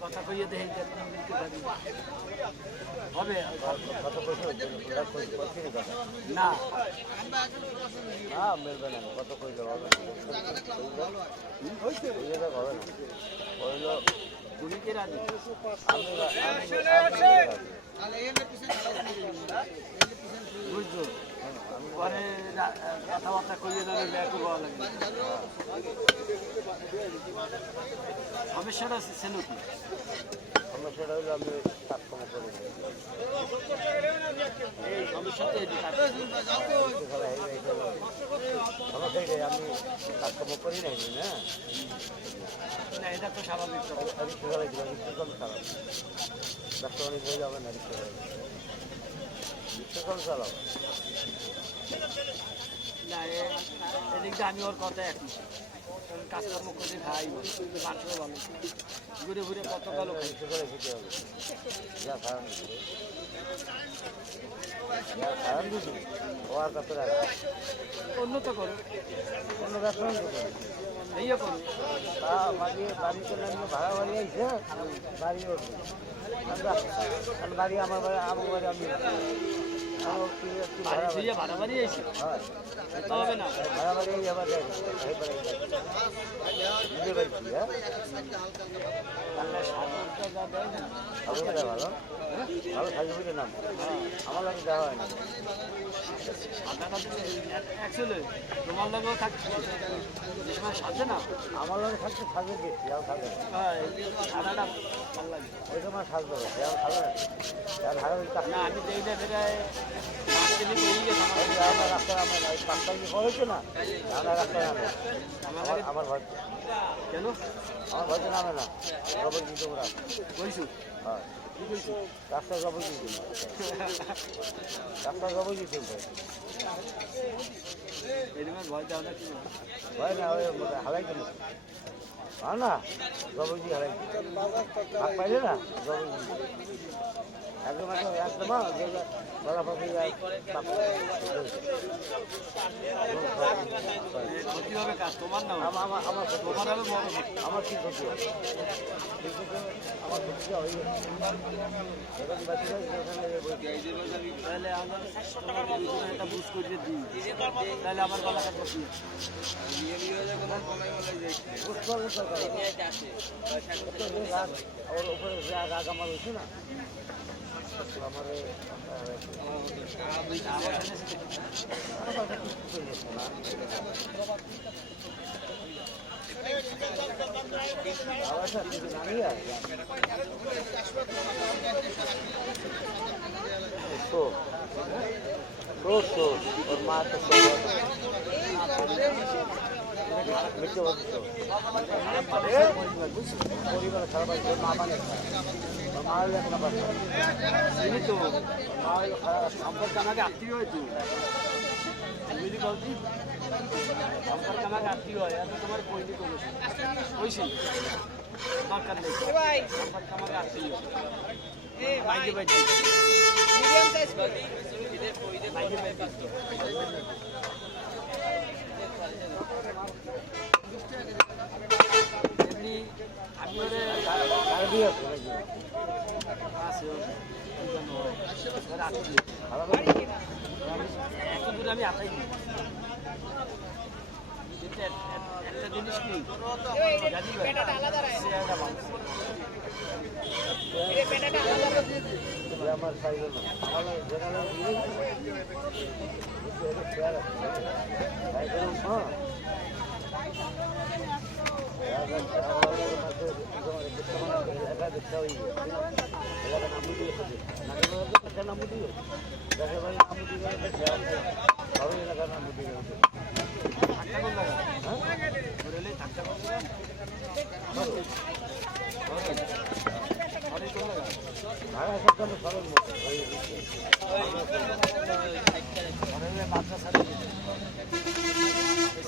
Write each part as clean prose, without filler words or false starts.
কথা কইয়ে দেখি হবে না মিলবে না কত কইলে হবে গুলিকে রাজি বুঝছো পরে কথাবার্তা করিয়ে দেবে ব্যাকও পাওয়া লাগবে সমস্যাটা ছিল কি সমস্যাটা হলো আমি কাজকর্ম করি এই সমস্যাতে সমস্যাটাই আমি কাজকর্ম করি নাই না না এটা তো স্বাভাবিক রিক্সাওয়ালা দিলাম রিক্সা কম চালাবো ব্যবসা অনেক হয়ে যাবে না রিক্সাওয়ালা রিক্সা কম চালাবো না এদিক দিয়ে আমি ওর কথা একই কাজকর্ম করে খাই মাংস ভালো ঘুরে ঘুরে কত ভালো খাই রিক্সা করে খেতে হবে যা খারাপ যা খারাপ দিদি হওয়ার কত রাখা উন্নত করো অন্য ব্যবসা করো এইও করো বাড়ি চলে আসলে ভাড়া বাড়ি আইসে বাড়ি উঠবে বাড়ি আমার বাড়ি আমি ভাড়া বাড়ি আইছি হবে না ভাড়া বাড়ি আবার নিজে বাড়ি হ্যাঁ ভালো ভালো থাকবে নাম আমার লাগে দেওয়া হয় না অ্যাকচুয়ালি তোমার লগেও থাকছে যে সময় সাজে না আমার লগে থাকতে থাকবে বেশি আর থাকবে সাদাটা ভালো লাগে ওই সময় থাকবে না আমি দেখলে ফেরায় আমার রাস্তায় আমার পাঁচটায় যে হয়েছে না আমার রাস্তায় নামে আমার ভয় কেন আমার ভয়তে নামে না খবর দিতে ওরা বলছো হ্যাঁ রাস্তায় খবর দিতে রাস্তায় খবর দিতে ভয় দাও না কি ভয় না ওই হালাই কেন হ্যাঁ না খবর দিয়ে হালাই পাইলে না খবর একদম একদম গলা পাখি ক্ষতি হবে কাজ তোমার না আমার তোমার হবে আমার কি ক্ষতি আমার ক্ষতি তাহলে আমরা একটা বুঝ করে দিই তাহলে আমার গলা কাটবো কি ওর উপরে রাগ আমার হয়েছে না আমার ওর মা তো পরিবার খারাপ আছে মা মানে মা হলে একটা বাচ্চা তো মা সম্পর্কে আমাকে আত্মীয় হয়তো বুঝলি বলছি সম্পর্কে আমাকে আত্মীয় হয় এত তোমার বইনি করেছি কইছি দরকার নেই সম্পর্কে আমাকে আত্মীয় বাইকে বাইকে বাইকে বাইকে এমনি আমি এত দূরে আমি আতাই দিই একটা জিনিস কি আমার সাইজ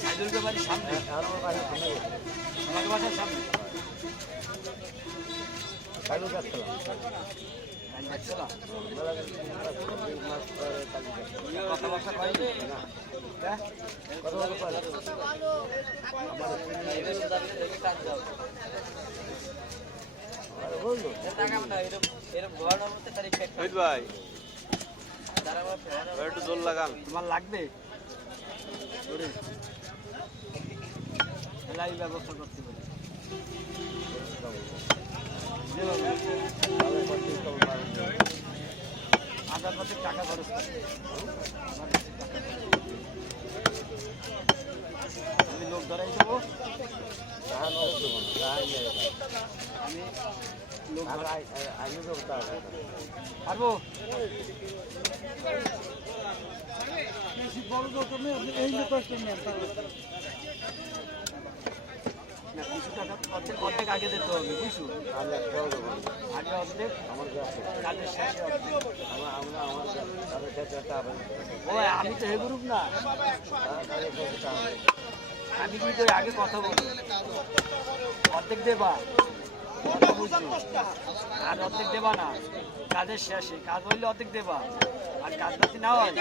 সাইদুলকে বাড়ির সামনে আমার বাসার সামনে সাইদুল আসছিলাম দেখছো না মেলা দিন 3 মাস পরে কালি যাবে। কথাবার্তা কয়নি না হ্যাঁ কত বড় পারে আমার বললো ভাই একটু জোর লাগান। তোমার লাগবে ওরে এলাই ব্যবস্থা করতে পারি যেভাবে তাহলে করতে হবে পারে আধার কাছে টাকা খরচ করে আমার কাছে টাকা খরচ করে। আমি লোক ধরাই দেবো তাহা নয় তো না তাহাই নেই আমি লোক আর ধরাই আমি তো তা পারবো না কিছু টাকা অর্ধেক আগে দিতে হবে বুঝছো আমি একটাও দেবো না। আগে অর্ধেক আমার কাছে কাজের শেষে অর্ধেক আমার তাদের কাছে একটা আবার ও আমি তো হে গ্রুপ না তাদের কাছে একটা হবে আমি কিন্তু ওই আগে কথা বলবো অর্ধেক দেবা কথা বুঝলো আর অর্ধেক দেবা না কাজের শেষে কাজ হইলে অর্ধেক দেবা আর কাজ যদি না হয়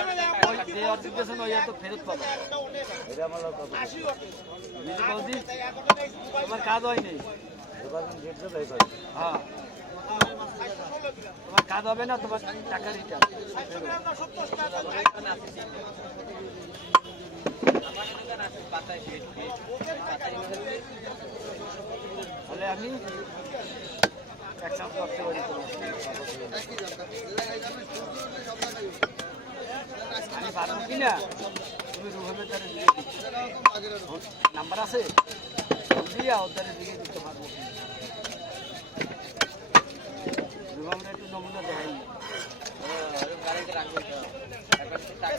ওই যে অর্ধেক দিয়েছেন ওই তো ফেরত পাবা এটা আমার লোক কত বুঝলি বৌদি তোমার কাজ হয়নি দোকান যেতে দেয় পারে হ্যাঁ তোমার কাজ হবে না তোমার টাকা রিটার্ন তাহলে আমি অ্যাকসেপ্ট করতে পারি আমি পারবো কি না তুমি রুহের দ্বারা দিয়ে নাম্বার আছে দিয়া ওর দ্বারা দিয়ে দিতে পারবো রুহামরা একটু নমুনা দেখাই টাকা